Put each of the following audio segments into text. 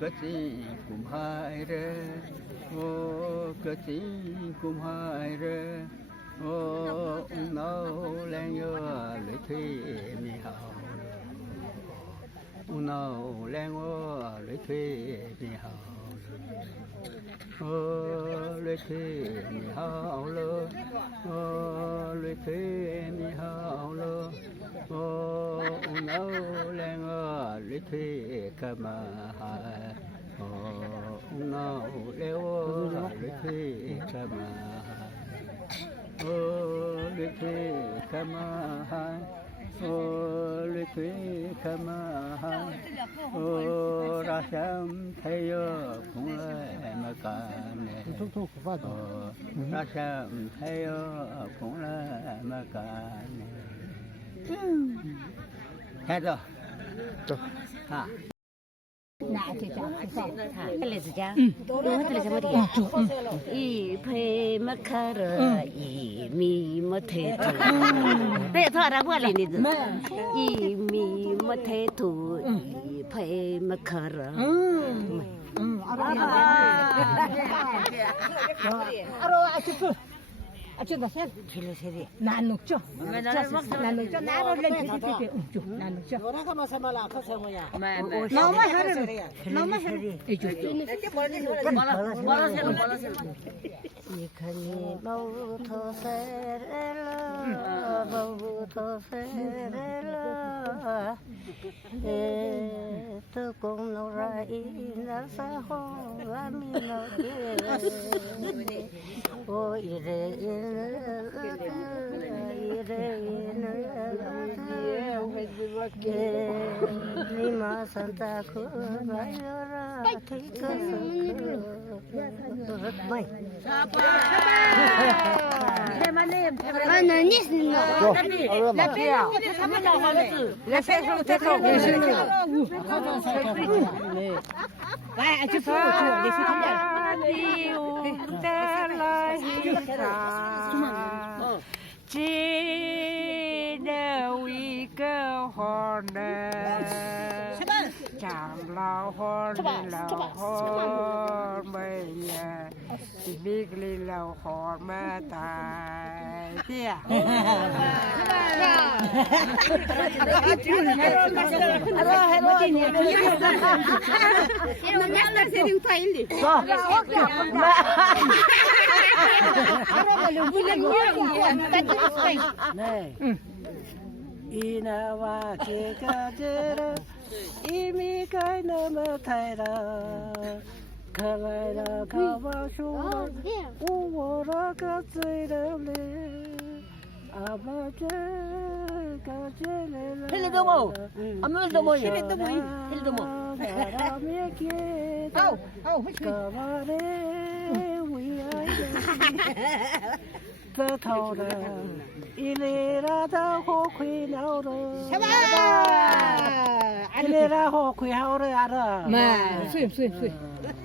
cất cùng hai rê ô cất cùng hai rê ô nâu lên nhớ lưỡi thủy mi hào nâu lên nhớ lưỡi thủy mi hào lưỡi thủy mi hào lơ lưỡi thủy mi hào lơ nâu lên nhớ lưỡi thủy kama hai nâu leo lưỡi thủy kama lưỡi thủy kama hai lưỡi thủy kama hai ra xem thấy cũng lại mà cả này ra xem thấy cũng lại mà cả này hết rồi hả nãy thì cháu cái này gì cháu đúng hết là sao đi y phê mắc khờ y mi mất thế thủ thế thôi ra bữa này đi y mi mất thế thủ y phê mắc khờ 아저다 셋. 난 녹죠. 난 녹죠. 나를 렌트 줘. 난 녹죠. 너라가 마사 말아 커서 뭐야. 너무 하루. 너무 하루. 이죠. 이칸이 마우토 세레라 마우토 세레라 에토공 노라이 나사호 라미노게 오 이래 리마 산타 쿠바요라 티카스 바이 chạm lao hòn mây biết đi lao hòn mà tài tia 이나와 개가제라 이미 가이나마 타이라 가가이라 가바쇼라 우워라 가츠이라블레 아바제 가제레라 헬리도모 아무도모 헬리도모 사람에게 가바레 위아이라 더더라 이래라다 호퀴 나오라 이래라 호퀴 하오라 알아 마 수입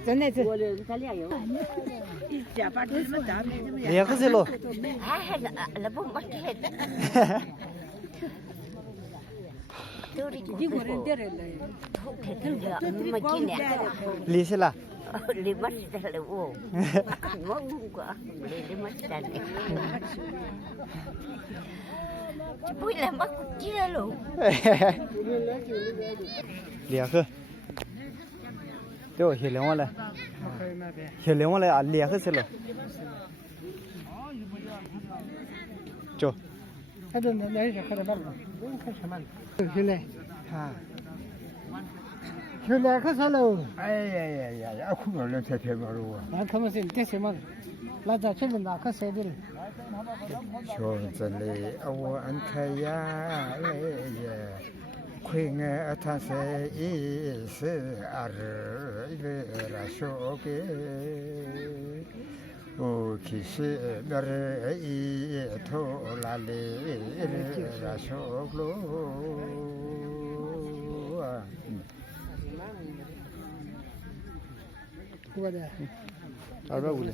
전에 저 Lihat ke sini lo. lebih macet đi ngồi lên đây thôi macam ni Lihat sini lah. lima sudah lewu mau gua lima sudah ni cepui lama kucing lo Lihat ke. Tuh hilang wala. Hilang wala lihat ke sini lo. Coba. ada nanti saya kada baru kasaman hule ha hule kasalo ai aku nggak lihat baru 나 가면서 대세만 라자 칠린다 카세들 쇼전리 아워 안카야 ခွေငယ် 아타세 이스 아르 이베라 쇼게 오 키시 너레 이 토라레 이라 쇼글로 그거다 알바 볼래.